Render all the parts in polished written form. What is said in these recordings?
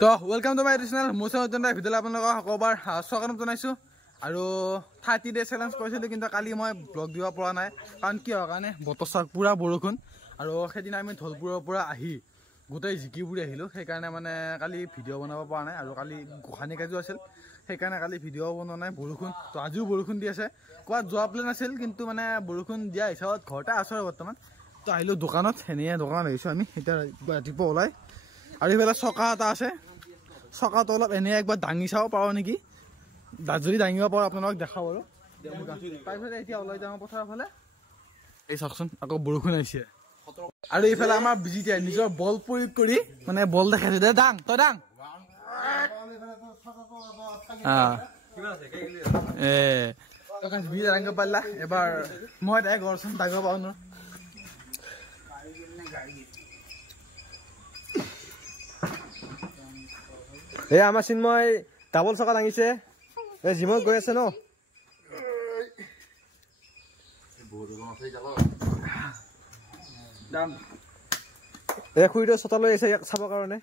তো welcome to my channel মোৰ চেনেলত ভিডিঅ' আপোনালোকক আকৌবাৰ স্বাগতম জনাইছোঁ আৰু 30 ডে চেলেঞ্জ কৰিছিলোঁ কিন্তু কালি মই ব্লগ দিব পৰা নাই কাৰণ কি হয় কাৰণে বতৰ চাক পুৰা বৰষুণ আৰু সেইদিনা আমি ধলপুৰৰ পৰা আহি গোটেই জিকিপুৰি আহিলোঁ সেইকাৰণে মানে কালি ভিডিঅ' বনাব পৰা নাই আৰু কালি গোসানী কাজো আছিল সেইকাৰণে কালি ভিডিঅ' বনোৱা নাই বৰষুণ তো আজিও বৰষুণ দি আছে কোৱাত যোৱা প্লেন আছিল কিন্তু মানে বৰষুণ দিয়া হিচাপত ঘৰতে আছোঁ আৰু বৰ্তমান তো আহিলোঁ দোকানত সেনেয়ে দোকানত আহিছোঁ আমি এতিয়া ৰাতিপুৱা ওলাই আৰু এইফালে চকা এটা আছে চকাটো অলপ এনে একবাৰ দাঙি চাব পাৰোঁ নেকি যদি দাঙিব পাৰোঁ আপোনালোকক দেখাব বাৰু তাৰপিছত এতিয়া ওলাই যাওঁ পথাৰৰ ফালে এই চাওকচোন আকৌ বৰষুণ আহিছে আৰু এইফালে আমাৰ বিজিতাই নিজৰ বল প্ৰয়োগ কৰি মানে বল দেখাইছে দে দাং তই দাং দাঙিব পাৰিলা এবাৰ মই তাই ঘৰচোন দাঙিব পাৰোঁ ন এই আমাৰ চিন্ময় ডাবল চকা দাঙিছে এই জিমত গৈ আছে ন এই খুৰীটো ছটা লৈ আহিছে ইয়াক চাবৰ কাৰণে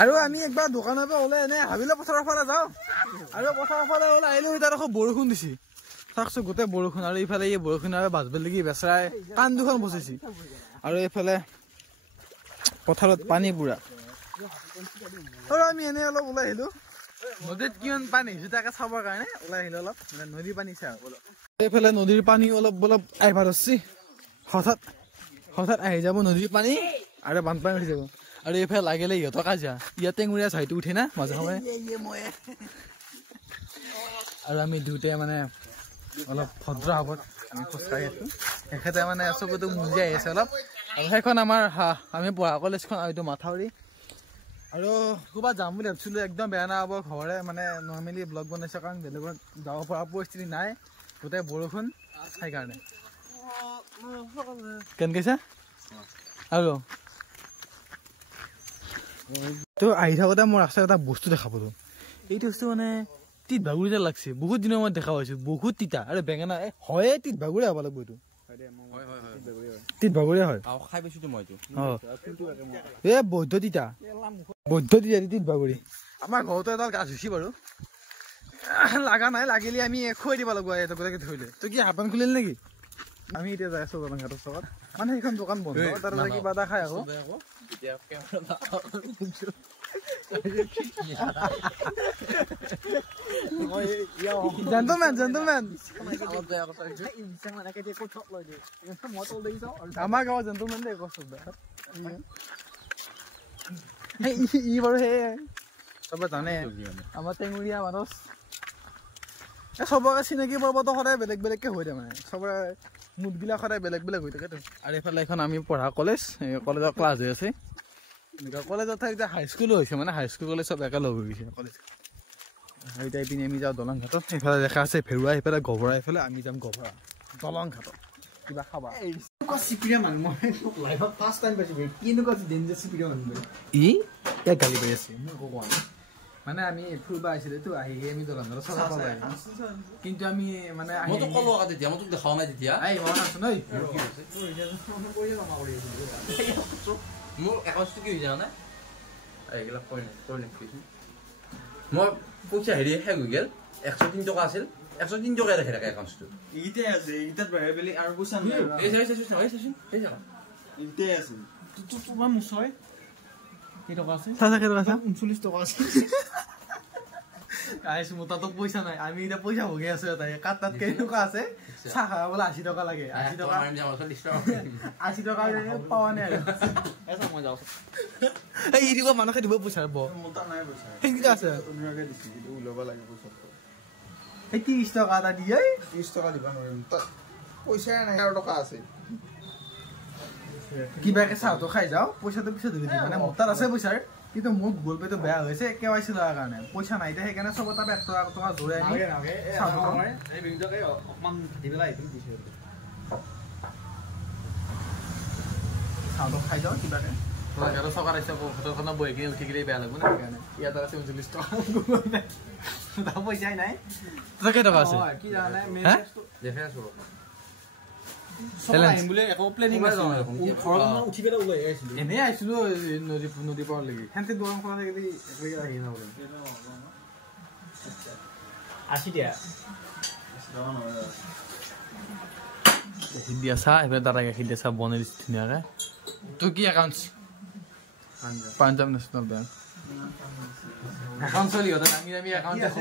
আৰু আমি একবাৰ দোকানৰ পৰা ওলাই এনে ভাবিলো পথাৰৰ ফালে যাওঁ আৰু পথাৰৰ ফালে ওলাই আহিলো তাত আকৌ বৰষুণ দিছে চাওকচোন গোটেই বৰষুণ আৰু এইফালে এই বৰষুণ আৰু বাজবেল লাগি বেচৰাই কাণ দুখন বচিছে আৰু এইফালে পথাৰত পানী পুৰা আৰু আমি এনে অলপ ওলাই আহিলো নদীত কিমান পানী হৈছে তাকে চাবৰ কাৰণে ওলাই আহিলো অলপ মানে নদীৰ পানী চাই অলপ এইফালে নদীৰ পানী অলপ অলপ আহিব ধৰিছে হঠাৎ আহি যাব নদীৰ পানী আৰু বানপানী উঠি যাব আৰু এইফালে লাগিলে ইহঁতৰ কাজিয়া ইয়াতে টেঙুৰীয়া চাইটো উঠে না মাজে সময়ে আৰু আমি দুয়োটাই মানে অলপ ভদ্ৰ ভাৱত আমি খোজকাঢ়ি আছো এখেতে মানে চকুটো মুজি আহি আছে অলপ আৰু সেইখন আমাৰ আমি পঢ়া কলেজখন এইটো মাথাউৰি আৰু ক'ৰবাত যাম বুলি ভাবিছিলোঁ একদম বেয়া নহ'ব ঘৰে মানে নৰ্মেলি ব্লগ বনাইছে কাৰণ বেলেগত যাব পৰা পৰিস্থিতি নাই গোটেই বৰষুণ সেইকাৰণে কেনেকৈ আৰু তো আহি থাকোঁতে মোৰ ৰাস্তাত এটা বস্তু দেখা পালোঁ এইটো বস্তু মানে তিত ভাগুৰিতে লাগছে বহুত দিনৰ মূৰত দেখা পাইছোঁ বহুত তিতা আৰু বেঙেনা হয়ে তিত ভাগুৰিয়ে হ'ব লাগিব এইটো তিত ভাগুৰিয়ে হয় খাই পাইছোতো মই এ বৈধ তিতা তিত ভাগুৰি আমাৰ ঘৰতো এডাল গাছ হৈছে বাৰু লাগা নাই লাগিলে আমি খুৱাই দিব লাগিব এটা গোটেই ধৰিলে তই কি হাপান খুলিল নেকি আমি এতিয়া যাই আছো ঘাটৰ চকত মানে সেইখন দোকান বন্ধ তাত কিবা এটা খাই আকৌ জেণ্টলমেন আমাৰ গাঁৱৰ জেণ্টলমেন দেই ই বাৰু সেই চবে জানে আমাৰ টেঙুৰীয়া মানুহ চবকে চিনাকি পৰ্বতো সদায় বেলেগ বেলেগকে হৈ থাকে মানে চবৰে মুডবিলাক সদায় বেলেগ বেলেগ হৈ থাকে আৰু এইফালে এখন আমি পঢ়া কলেজৰ ক্লাছ হৈ আছে এনেকুৱা কলেজত এতিয়া হাইস্কুলো হৈছে মানে হাইস্কুল কলেজ চব একেলগ হৈ গৈছে কলেজ আৰু এতিয়া এইপিনে আমি যাওঁ দলং ঘাটত সেইফালে দেখা আছে ভেৰুৱা সেইফালে গভৰা এইফালে আমি যাম গভৰা দলং ঘাটত কিবা খাবা গালি পাই আছে মানে আমি ফুৰিব আহিছিলো আহি আমি দলং ঘাটত চলা পাব কিন্তু আমি মানে দেখাও নাই তেতিয়া মোৰ একাউণ্টটো কি হৈ জানা এইবিলাক মই পইচা হেৰি শেষ হৈ গ'ল 103 টকা আছিল 103 টকা ৰাখি থাকে একাউণ্টটো ইতে আছে ইটাত বাহিৰ বেলি আৰু পইচা নাই এই চাইছোন এই জানা ইতে আছে তোমাৰ মুছয় কি টকা আছে চাচা কেই টকা আছে 39 টকা আছে আইছ মোৰ তাতো পইচা নাই আমি এতিয়া পইচা ভগি আছো তাই কাট তাত কেই টকা আছে চাহ খাব বোলে 80 টকা লাগে 80 টকা 80 টকা পাৱা নাই আৰু এসা মই যাও এই ইদিগো মানুহে দিব পইচা ব মোটা নাই পইচা সেইটা আছে উনিয়াকে দিছি ইটো উলাবা লাগে পইচা এই 30 টকা এটা দিয়ে 30 টকা দিবা নৰিম পইচা নাই আৰু টকা আছে কিবাকে চাহটো খাই যাও পইচাটো পিছত ধৰি দিম মানে মোটাৰ আছে পইচাৰ কিন্তু মোৰ গুগল পেটো বেয়া হৈছে কেৱাইসি লগাৰ কাৰণে পইচা নাই দে সেইকাৰণে চব এটা 1 টকা জোৰে আনি এই বিন্দুকে অকমান দি পেলাই এইটো দিছে চাহটো খাই যাও কিবাকে তোৰ গাড়ী চকাৰ আছে ফটোখনত বহি কিনে উঠি গিলে বেয়া লাগিব না সেইকাৰণে ইয়াত আছে 39 টকা তা পইচা নাই তই কেই টকা আছে কি জানা মেছেজটো দেখে আছো এনেই আহিছিলো নদী পাৰ লাগি সেনেকে দোকান খোলা থাকিলে আহি নগ'লে গাখীৰ দিয়া চাহ এইফালে দাদা গাখীৰ দিয়া চাহ বনাই দিছে ধুনীয়াকৈ তোৰ কি account Punjab national bank account চলি দামী দামী একাউণ্ট আছে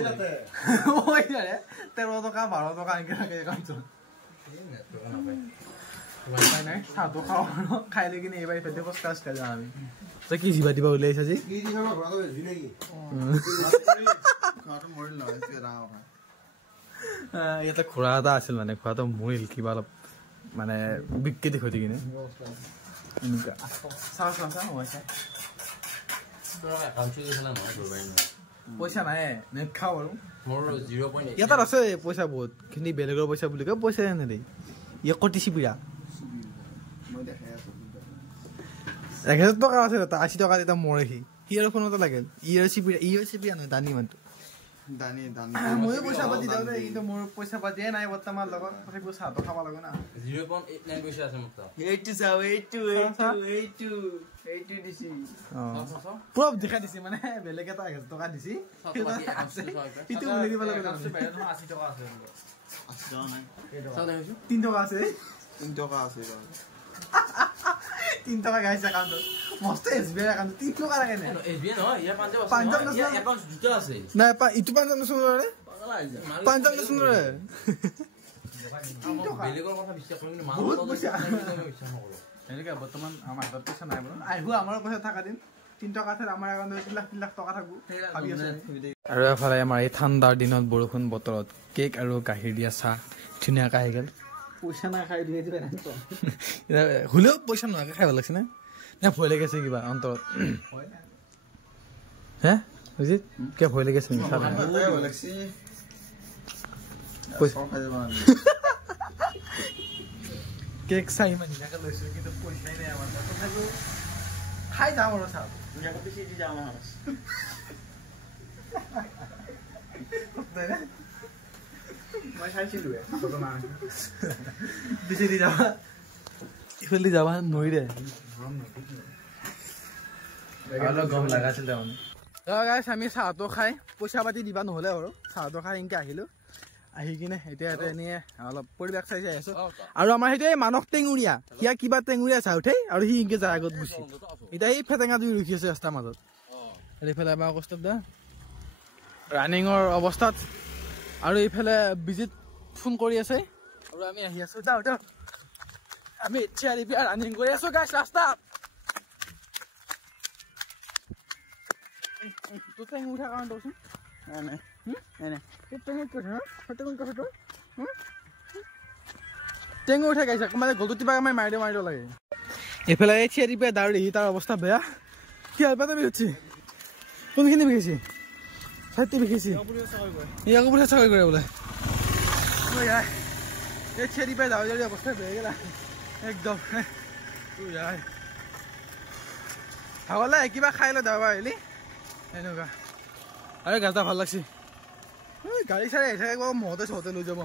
13 টকা 12 টকা এনেকৈ থাকে একাউণ্ট নাই চাহটো খাওঁ আৰু খাই লৈ কিনে এইবাৰ ইফালে খোজকাঢ়ি খাই যাওঁ আমি তই কি জিভা দিবা ওলাইছা যি ইয়াতে খুৰা এটা আছিল মানে খুৰাটো মৰিল কিবা অলপ মানে বিকৃতি হৈ কিনে এনেকুৱা চাওঁ চাওঁ চাওঁ পইচা নাই নেট খাওঁ বাৰু ইয়াত আছে পইচা বহুত কিন্তু বেলেগৰ পইচা বুলি কয় পইচা নেদেই ইয়াক কটিছি বিৰা 1000 টকা আছে 80 টকা এটা মৰে সি আৰু ফোনতে লাগিল ইয়ে নহয় দানী মানুহটো ময়ো পইচা পাতি দিওঁ দেই কিন্তু মোৰ পইচা পাতিয়ে নাই বৰ্তমান লগত তথাপিও চাহটো খাব লাগে না 0.89 পইচা আছে মোক পুৰা দেখাই দিছে মানে বেলেগ এটা 1000 টকা দিছি সেইটো উলাই দিব লাগে 80 টকা আছে 3 টকা আছে 3 টকা আছে 3 টকা গাইছে একাউণ্টত মস্ত এছবিআই একাউণ্ট 3 টকা লাগে নে এছবিআই নহয় ইয়া পাঞ্জাৱ ইয়া একাউণ্ট দুটা আছে নাই ইটো পাঞ্জাৱ নেশ্যনেলৰে পাঞ্জাৱ নেশ্যনেলৰে বেলেগৰ কথা বিশ্বাস কৰিলে বহুত পইচা এনেকৈ বৰ্তমান আমাৰ হাতত পইচা নাই বাৰু আহিব আমাৰ পইচা থকা দিন 3 টকা আছে আমাৰ একাউণ্টত 3 লাখ টকা থাকব ভাবি আছে আৰু এফালে আমাৰ এই ঠাণ্ডাৰ দিনত বৰষুণ বতৰত কেক আৰু গাখীৰ দিয়া চাহ ধুনীয়াকৈ আহি গ'ল পইচা নাই খাই দিয়ে হ'লেও পইচা নোহোৱাকৈ খাই ভাল লাগছে নে ভয় লাগিছে কিবা অন্তৰত হে বুজি কিয় ভয় লাগিছে কেক চাই ইমান ধুনীয়াকৈ লৈছোঁ কিন্তু পইচাই নাই আমাৰ তথাপিও খাই যাম আৰু চাহ মই চাইছিলোৱে বিচাৰি যাবা ইফালে যাবা নৰি অলপ গম লগাইছিল তাৰমানে আমি চাহটো খাই পইচা পাতি দিবা নহ'লে আৰু চাহটো খাই এনেকৈ আহিলোঁ আহি কিনে এতিয়া এনেই অলপ পৰিৱেশ চাই চাই আছোঁ আৰু আমাৰ সেইটোৱে মানস টেঙুৰীয়া সিয়া কিবা টেঙুৰীয়া চাহ উঠে আৰু সি এনেকৈ যায় আগত গুচি এতিয়া এই ফেটেঙা জুই ৰখি আছে ৰাস্তাৰ মাজত এইফালে আমাৰ কষ্ট ৰানিঙৰ অৱস্থাত আৰু এইফালে বিজিত ফোন কৰি আছে আৰু আমি আহি আছোঁ যাওঁ আমি ৰানিং কৰি আছোঁ গাইছ ৰাস্তাত উঠা কাৰণ দেচোন টেঙু উঠাই গাইছে মানে গলটো কিবা আমি মাৰি দিব লাগে এইফালে এই চিয়াৰি পাই দাউৰি দেখি তাৰ অৱস্থা বেয়া কি হালপাতে বিকিছে কোনখিনি বিকিছে ছাইডটো বিকিছে ইয়াকো বোলে চাকৰি কৰে বোলে এই চিয়াৰি পাই দাউৰি দাউৰি অৱস্থা বেয়া গেলা একদম ভাগলে কিবা খাই লৈ যাব পাৰিলি এনেকুৱা আৰে গাছটা ভাল লাগছে গাড়ী চাড়ী আহি থাকে মহতে চহতে লৈ যাব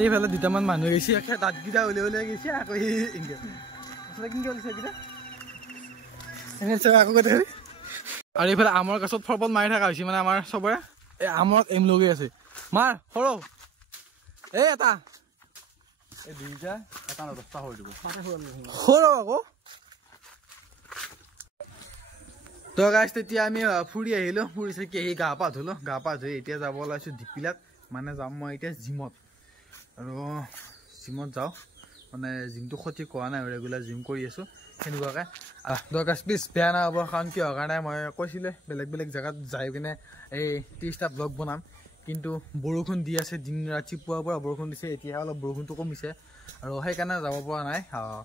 এইফালে দুটামান মানুহ গৈছে দাঁতকেইটা উলিয়াই গৈছে আকৌ এনেকৈ কেনেকৈ ওলাইছে এইকেইটা এনে আকৌ কথা আৰু এইফালে আমৰ গছত ফৰবত মাৰি থকা হৈছে মানে আমাৰ চবৰে এই আমত এম লগাই আছে মাৰ সৰু এই এটা এই দুইটা এটা 10টা হৈ দিব সৰু আকৌ তো গাইছ তেতিয়া আমি ফুৰি আহিলোঁ ফুৰি চাকি আহি গা পা ধুলোঁ গা পা ধুই এতিয়া যাব ওলাইছোঁ ডিপিলাত মানে যাম মই এতিয়া জিমত আৰু জিমত যাওঁ মানে জিমটো ক্ষতি কৰা নাই ৰেগুলাৰ জিম কৰি আছোঁ সেনেকুৱাকৈ দৰকাৰ প্লিজ বেয়া নহ'ব কাৰণ কিয় কাৰণে মই কৈছিলে বেলেগ বেলেগ জেগাত যাই কিনে এই 30টা ব্লগ বনাম কিন্তু বৰষুণ দি আছে দিন ৰাতিপুৱাৰ পৰা বৰষুণ দিছে এতিয়া অলপ বৰষুণটো কমিছে আৰু সেইকাৰণে যাব পৰা নাই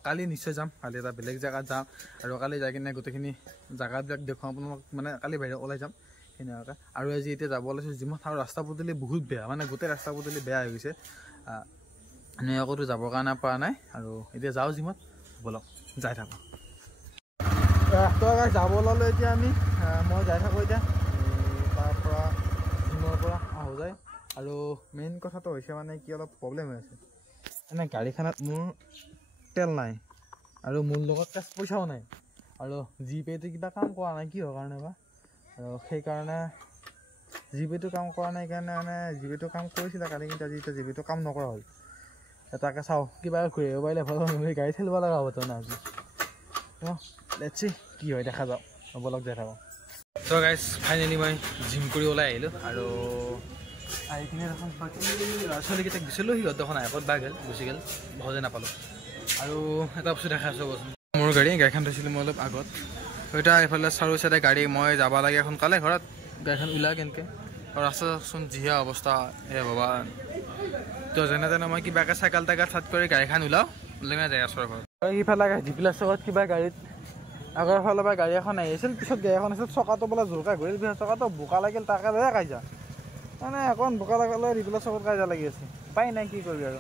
কালি নিশ্চয় যাম কালি এটা বেলেগ জেগাত যাম আৰু কালি যাই কিনে গোটেইখিনি জেগাবিলাক দেখুৱাম আপোনালোক মানে কালি বাহিৰত ওলাই যাম সেনেকুৱাকৈ আৰু আজি এতিয়া যাব ওলাইছোঁ জিমত আৰু ৰাস্তা পদূলি বহুত বেয়া মানে গোটেই ৰাস্তা পদূলি বেয়া হৈ গৈছে এনেকুৱাতো যাবৰ কাৰণে পৰা নাই আৰু এতিয়া যাওঁ জিমত ব'লক যাই থাকোঁ তো যাব ওলালোঁ এতিয়া আমি মই যাই থাকোঁ এতিয়া তাৰপৰা জিমৰ পৰা আহোঁ যায় আৰু মেইন কথাটো হৈছে মানে কি অলপ প্ৰব্লেম হৈ আছে মানে গাড়ীখনত মোৰ তেল নাই আৰু মোৰ লগত কেছ পইচাও নাই আৰু জিপে'টো কিবা কাম কৰা নাই কিহৰ কাৰণে বা আৰু সেইকাৰণে জিপে'টো কাম কৰা নাই কাৰণে মানে জিপে'টো কাম কৰিছিলে কালি কিন্তু আজি এতিয়া জিপে'টো কাম নকৰা হ'ল তাকে চাওঁ কিবা ঘূৰি আহিব পাৰিলে ভাল গাড়ী ঠেলিব লগা হ'ব না আজি লেটছ চি কি হয় দেখা যাওক বলক যাই থাকক চ' গাইজ ফাইনেলি মই জিম কৰি ওলাই আহিলোঁ আৰু আহি কিনে এখন বাকী ল'ৰা ছোৱালীকেইটাক দিছিলোঁ সিহঁত এখন আগত বা গ'ল গুচি গ'ল সহজে নাপালোঁ আৰু এটা বস্তু দেখা আছোঁ বচোন মোৰ গাড়ীখন থৈছিলোঁ মই অলপ আগত এতিয়া এইফালে চাৰু চাইডে গাড়ী মই যাব লাগে সোনকালে ঘৰত গাড়ীখন ওলাই কেনেকৈ আৰু ৰাস্তাচোন যিহে অৱস্থা হে বাবা তো যেনে তেনে মই কিবাকৈ চাইকেল টাইকেল চাট কৰি গাড়ীখন ওলাওঁ ওলাই যাই আছোঁ ঘৰত আৰু সিফালে জিপিলা চকত কিবা গাড়ীত আগৰ ফালৰ পৰা গাড়ী এখন আহিছিল পিছত গাড়ী এখন আছিল চকাটো বোলে জোৰকৈ ঘূৰিল পিছত চকাটো বোকা লাগিল তাকে লৈ কাজিয়া মানে অকণ বোকা লগালে ৰিপিলা চকত কাজিয়া লাগি আছে উপায় নাই কি কৰিবি আৰু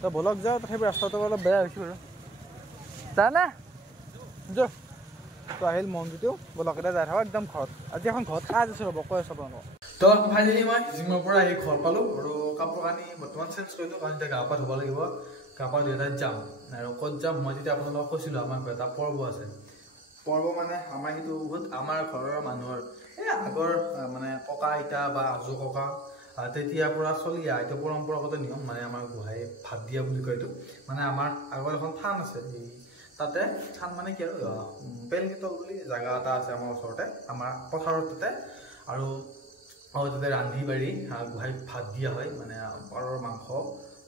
তো বলক যাওঁ তথাপি ৰাস্তাটো অলপ বেয়া হৈছে বাৰু জানে যো তো আহিল মন্দিৰটো বলক এতিয়া যাই থাকক একদম ঘৰত আজি এখন ঘৰত কাজ আছে ৰ'ব কৈ আছোঁ আপোনালোকক তো ফাইনেলি মই জিমৰ পৰা আহি ঘৰ পালোঁ আৰু কাপোৰ কানি বৰ্তমান চেঞ্জ কৰিলোঁ কাৰণ এতিয়া গা পা ধুব লাগিব গা পা ধুই এটাত যাম আৰু ক'ত যাম মই যেতিয়া আপোনালোকক কৈছিলোঁ আমাৰ এটা পৰ্ব আছে পৰ্ব মানে আমাৰ সেইটো বহুত আমাৰ ঘৰৰ মানুহৰ এই আগৰ মানে ককা আইতা বা আজো ককা তেতিয়াৰ পৰা চলি আহে এইটো পৰম্পৰাগত নিয়ম মানে আমাৰ গোহাঁই ভাত দিয়া বুলি কয় এইটো মানে আমাৰ আগৰ এখন থান আছে এই তাতে থান মানে কি আৰু বেলগীতল বুলি জেগা এটা আছে আমাৰ ওচৰতে আমাৰ পথাৰৰ তাতে আৰু তাতে ৰান্ধি বাঢ়ি গোহাঁইত ভাত দিয়া হয় মানে পাৰৰ মাংস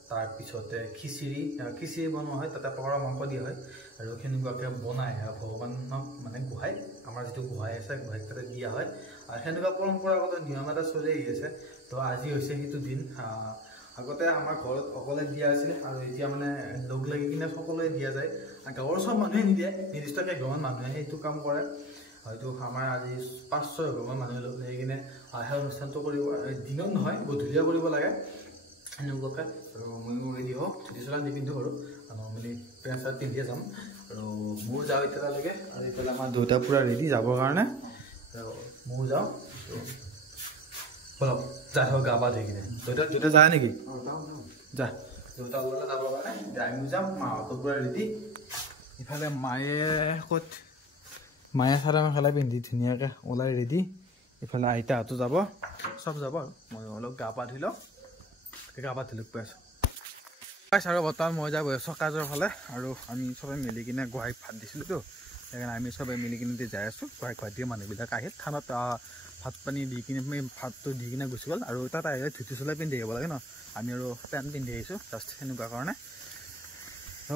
তাৰপিছতে খিচিৰি বনোৱা হয় তাতে পাৰৰ মাংস দিয়া হয় আৰু সেনেকুৱাকৈ বনাই ভগৱানক মানে গোহাঁই আমাৰ যিটো গোহাঁই আছে গোহাঁইক তাতে দিয়া হয় আৰু সেনেকুৱা পৰম্পৰাগত নিয়ম এটা চলি আহি আছে তো আজি হৈছে সেইটো দিন আগতে আমাৰ ঘৰত অকলে দিয়া আছিল আৰু এতিয়া মানে লগ লাগি কিনে সকলোৱে দিয়া যায় গাঁৱৰ চব মানুহে নিদিয়ে নিৰ্দিষ্টকৈ গাঁৱৰ মানুহে সেইটো কাম কৰে হয়তো আমাৰ আজি 5-6 ঘৰমান মানুহে লগ লাগি কিনে সেই অনুষ্ঠানটো কৰিব দিনত নহয় গধূলীয়া কৰিব লাগে সেনেকুৱাকৈ আৰু ময়ো ৰেডি হওঁ চুটি চোলা নিপিন্ধোঁ বাৰু নৰ্মেলি পেণ্ট চাৰ্ট পিন্ধিয়ে যাম আৰু মোৰ যাওঁ এতিয়ালৈকে আৰু এইফালে আমাৰ দেউতা পূৰা ৰেডি যাবৰ কাৰণে আৰু ময়ো যাওঁ বলক যাই থাকক গা পা ধুই কিনে দেউতা যায় নেকি যা দেউতা ওলালে যাবৰ কাৰণে আমিও যাম মাহঁতৰ পূৰা ৰেডি ইফালে মায়ে ক'ত মায়ে চাদৰ মেখেলা পিন্ধি ধুনীয়াকৈ ওলাই ৰেডি ইফালে আইতাহঁতো যাব চব যাব আৰু মই অলপ গা পা ধুই লওঁ গা পা ধুই কৈ আছোঁ আৰু বৰ্তমান মই যাই চকাজৰ ফালে আৰু আমি চবে মিলি কিনে গোহাঁইক ভাত দিছিলোঁতো সেইকাৰণে আমি চবে মিলি কিনে যাই আছোঁ গোহাঁইক ভাত দিয়ে মানুহবিলাক আহি থানত ভাত পানী দি কিনে আমি ভাতটো দি কিনে গুচি গ'ল আৰু তাত আহিলে ধুতি চোলাই পিন্ধি আহিব লাগে ন আমি আৰু পেণ্ট পিন্ধি আহিছোঁ জাষ্ট সেনেকুৱা কাৰণে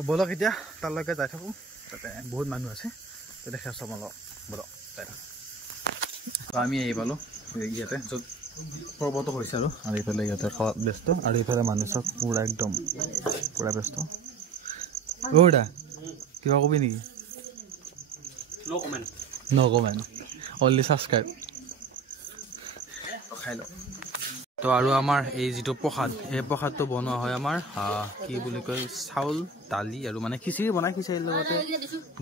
বলক এতিয়া তালৈকে যাই থাকোঁ তাতে বহুত মানুহ আছে তো দেখা চব অলপ বলক যাই থাকোঁ আমি আহি পালোঁ ইয়াতে য'ত পৰ্বতো হৈছে আৰু এইফালে ইয়াতে খোৱাত ব্যস্ত আৰু এইফালে মানুহ চব পূৰা একদম পূৰা ব্যস্ত দা কিবা কবি নেকি ন' কমেণ্ট অনলি ছাবস্ক্ৰাইব খাই লওক তো আৰু আমাৰ এই যিটো প্ৰসাদ এই প্ৰসাদটো বনোৱা হয় আমাৰ কি বুলি কয় চাউল দালি আৰু মানে খিচিৰি বনাই খিচিৰিৰ লগতে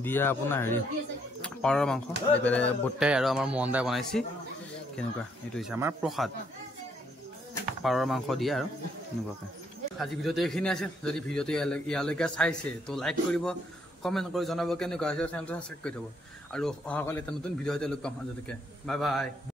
দিয়া আপোনাৰ হেৰি পাৰৰ মাংস এইফালে বৰ্তাই আৰু আমাৰ মোহন দাই বনাইছে কেনেকুৱা এইটো হৈছে আমাৰ প্ৰসাদ পাৰৰ মাংস দিয়ে আৰু এনেকুৱাকৈ আজি ভিডিঅ'টো এইখিনি আছিল যদি ভিডিঅ'টো ইয়ালৈকে চাইছে তো লাইক কৰিব কমেণ্ট কৰি জনাব কেনেকুৱা হৈছে চেনেলটো ছাবস্ক্ৰাইব কৰি থ'ব আৰু অহাকালি এটা নতুন ভিডিঅ' এটা লগ পাম আজিলৈকে বাই বাই